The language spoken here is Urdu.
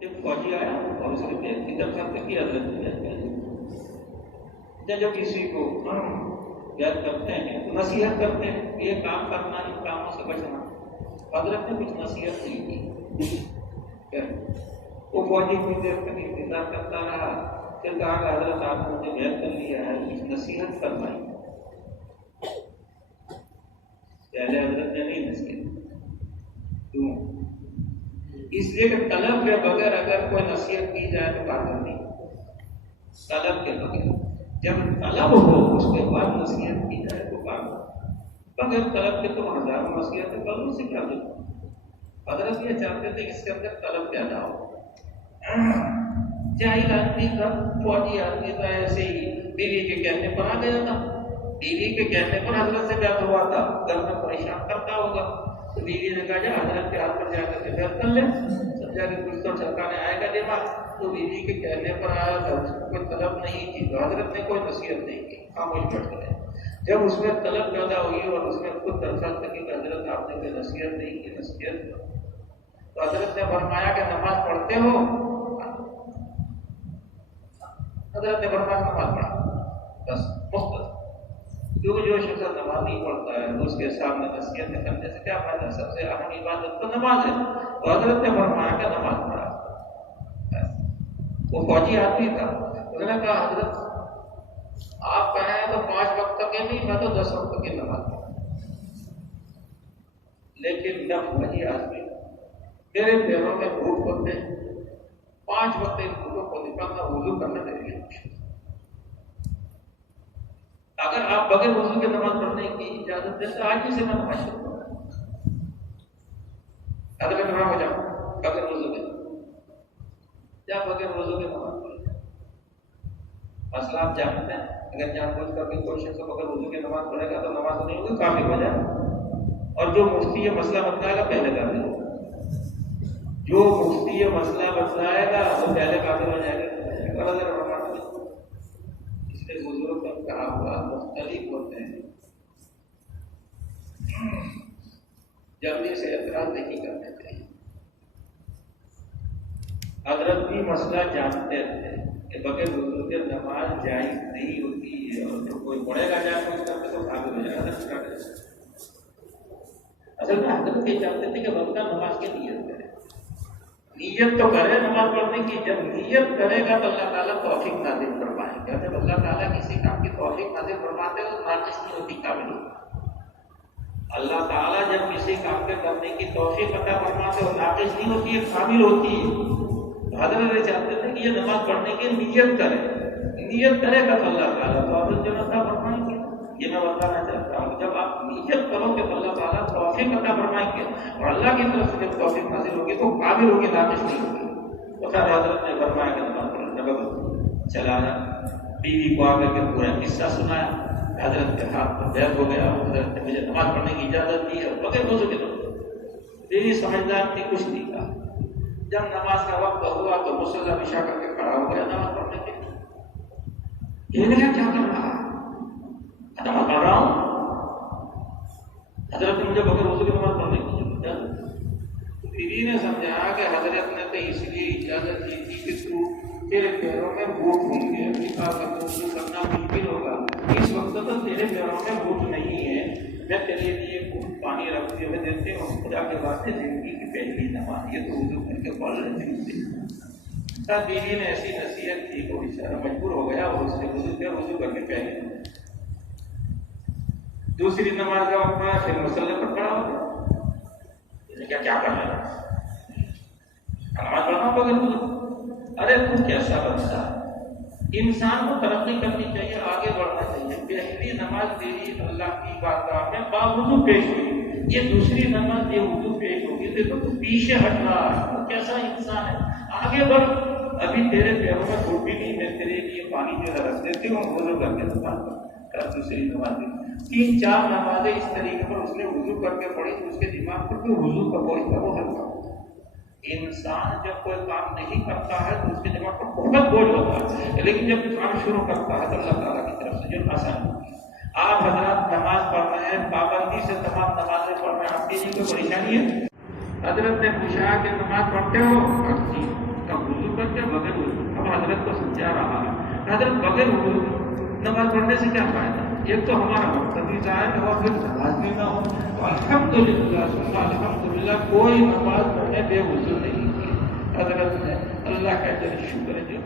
ایک فوجی آیا اور اس نے بیت کی درخواست کی حضرت جب کسی کو یاد کرتے ہیں تو نصیحت کرتے ہیں یہ کام کرنا ان کاموں سے بچنا. حضرت نے کچھ نصیحت نہیں کی. وہ فوجی کوئی دیر تک انتظار کرتا رہا. پھر کہا کہ حضرت آپ نے مجھے بیعت کر لیا ہے, کچھ نصیحت فرمائی. پہلے حضرت نے نہیں نصیحت. کیوں؟ اس لیے کہ طلب کے بغیر اگر کوئی نصیحت کی جائے تو کارگر نہیں. طلب کے بغیر جب طلب ہو اس کے بعد نصیحت کی جائے تو کارگر. بغیر طلب کے تو ہزاروں نصیحتیں کروں سے کیا دے. حضرت یہ چاہتے تھے اس کے اندر طلب پیدا ہو. جاہل آدمی تھا, فوجی آدمی تھا, ایسے ہی بیوی کے کہنے پر آ گیا تھا. بیوی کے کہنے پر حضرت سے بیعت ہوا تھا. گھر میں پریشان کرتا ہوگا تو بیوی نے کہا جا حضرت کے ہاتھ پر جا کر کے بیعت کر لے. سمجھا کہ کچھ تو چرکانے آئے گا دماغ. تو بیوی کے کہنے پر آیا تھا, اس کو کوئی طلب نہیں کی تو حضرت نے کوئی نصیحت نہیں کی, خاموش بیٹھ گئے. جب اس میں طلب پیدا ہوئی اور اس میں خود درخواست کی کہ حضرت آپ نے کوئی نصیحت نہیں کی, نصیحت تو حضرت نے فرمایا کہ نماز پڑھتے ہو. حضرت نے فرمایا نماز پڑھا بس مختصر. کیونکہ جو شخص نماز نہیں پڑھتا ہے اس کے سامنے نصیحت کرنے سے کیا فائدہ. سب سے اہم عبادت تو نماز ہے. تو حضرت نے فرمایا کہ نماز پڑھا. وہ فوجی آدمی تھا, انہوں نے کہا حضرت آپ کہیں تو 5 وقت تک نہیں, میں تو 10 وقت تک کی نماز پڑھا. لیکن جب فوجی آدمی میرے پیروں میں بھوک ہوتے 5 وقت ان بھوکوں کو نکالنا وضو کرنا میرے لیے مشکل. اگر آپ بغیر وضو کے نماز پڑھنے کی اجازت دیتے آج ہی سے میں نماز شروع کروں. اگر میں ہو جاؤں بغیر وضو کے یا بغیر وضو کے نماز پڑھ. مسئلہ آپ جانتے ہیں, اگر جان بوجھ کر کے کوئی شخص بغیر وضو کے نماز پڑھے گا تو نماز نہیں ہوگی, کافی ہو جائے. اور جو مفتی یہ مسئلہ بتلائے گا پہلے کافی ہوگا. جو مفتی یہ مسئلہ بتلائے گا وہ پہلے کافی ہو جائے گا. اس لیے بزرگ کا کہا ہوا مختلف ہوتے ہیں, جلدی سے اعتراض نہیں کرنے چاہیے. حضرت بھی مسئلہ جانتے تھے کہ بغیر وضو کے نماز جائز نہیں ہوتی ہے, اور جو کوئی پڑھے گا جائے کچھ کرتے تو کافی ہو جائے گا. اصل میں حضرت یہ چاہتے تھے کہ بندہ نماز کی نیت کرے. نیت تو کرے نماز پڑھنے کی. جب نیت کرے گا تو اللہ تعالیٰ توفیق نازل فرمائے گا. جب اللہ تعالیٰ کسی کام کی توفیق نازل فرماتے ہیں تو ناقص نہیں ہوتی, کامل ہوتی. اللہ تعالیٰ جب کسی کام کے کرنے کی توفیق عطا فرماتے ہیں ناقص نہیں ہوتی ہے, کامل ہوتی ہے. حضرت یہ چاہتے تھے کہ یہ نماز پڑھنے کی نیت کرے. نیت کرے گا تو اللہ تعالیٰ توفیق جو عطا فرمائیں گے. یہ میں بتانا چاہتا ہوں, جب آپ نیت کرو گے تو اللہ تعالیٰ توفیق عطا فرمائیں گے, اور اللہ کی طرف سے جب توفیق حاصل ہوگی تو قابل ہوگی, ناقص نہیں ہوگی. تو خیر حضرت نے فرمایا کہ نماز پڑھنا چلا جا. بیوی کو آ کر کے پورا قصہ سنایا. حضرت کے ہاتھ پر بیعت ہو گیا. حضرت نے مجھے نماز پڑھنے کی اجازت دی ہے بغیر وضو کے. بیوی سمجھدار تھی, کچھ نہیں کہا. جب نماز کا وقت ہوا تو مصلی بچھا کر کے کھڑا ہو گیا نماز پڑھنے کے لیے. یہ نہیں کیا کر رہا, نماز پڑھ رہا ہوں. حضرت نے مجھے بغیر وضو کی نماز پڑھنے کی اجازت. بیوی نے سمجھا کہ حضرت نے تو اس لیے اجازت دی تھی کہ تو تیرے پیروں میں بھوک ہوں گے, وضو کرنا ممکن ہوگا. اس وقت تو تیرے پیروں میں بھوک نہیں ہے, میں تیرے لیے پانی رکھتے ہوئے دیتے ہوں. خدا کے واسطے زندگی کی پہلی نماز یہ تو وضو کر کے پڑھ لیتے ہیں. بیوی نے ایسی نصیحت کی, وہ بیچارہ مجبور ہو گیا اور اس نے وضو کر کے پہلی نماز. دوسری نماز کا وقت آیا, پھر مصلی پر کھڑا ہو گیا. کیا کرنا ہے, نماز پڑھنا بغیر وضو. ارے تم کیسا بنتا ہے. انسان کو ترقی کرنی چاہیے, آگے بڑھنا چاہیے. پہلی نماز تیری اللہ کی بارگاہ میں باوضو پیش ہوئی, یہ دوسری نماز یہ وضو پیش ہوگی. دیکھو تو پیچھے ہٹ رہا ہے, تو کیسا انسان ہے. آگے بڑھ, ابھی تیرے پیروں میں دھوپ بھی نہیں, میں تیرے لیے پانی جو ہے رکھ دیتی ہوں, وضو کر کے نماز پڑھ. دوسری نماز 3-4 نمازیں اس طریقے پر اس نے وضو کر کے پڑھی تو اس کے دماغ پر کوئی وضو کا بوجھ تھا وہ ہلکا. انسان جب کوئی کام نہیں کرتا ہے تو اس کے دماغ پر بہت بوجھ ہوتا ہے, لیکن جب کام شروع کرتا ہے تو اللہ تعالیٰ کی طرف سے جو آسان ہوتی ہے. آپ حضرات نماز پڑھ رہے ہیں, پابندی سے تمام نمازیں پڑھ رہے ہیں, آپ کے لیے کوئی پریشانی ہے. حضرت نے پوچھا کہ نماز پڑھتے ہو؟ جی. بچا رہا. حضرت بغیر وضو نماز پڑھنے سے کیا فائدہ؟ ایک تو ہمارا وقت بھی ضائع ہے اور پھر نماز بھی نہ ہو. الحمدللہ ثم الحمدللہ کوئی نماز پڑھنے بے وضو نہیں کی. حضرت نے اللہ کا جل شکر جو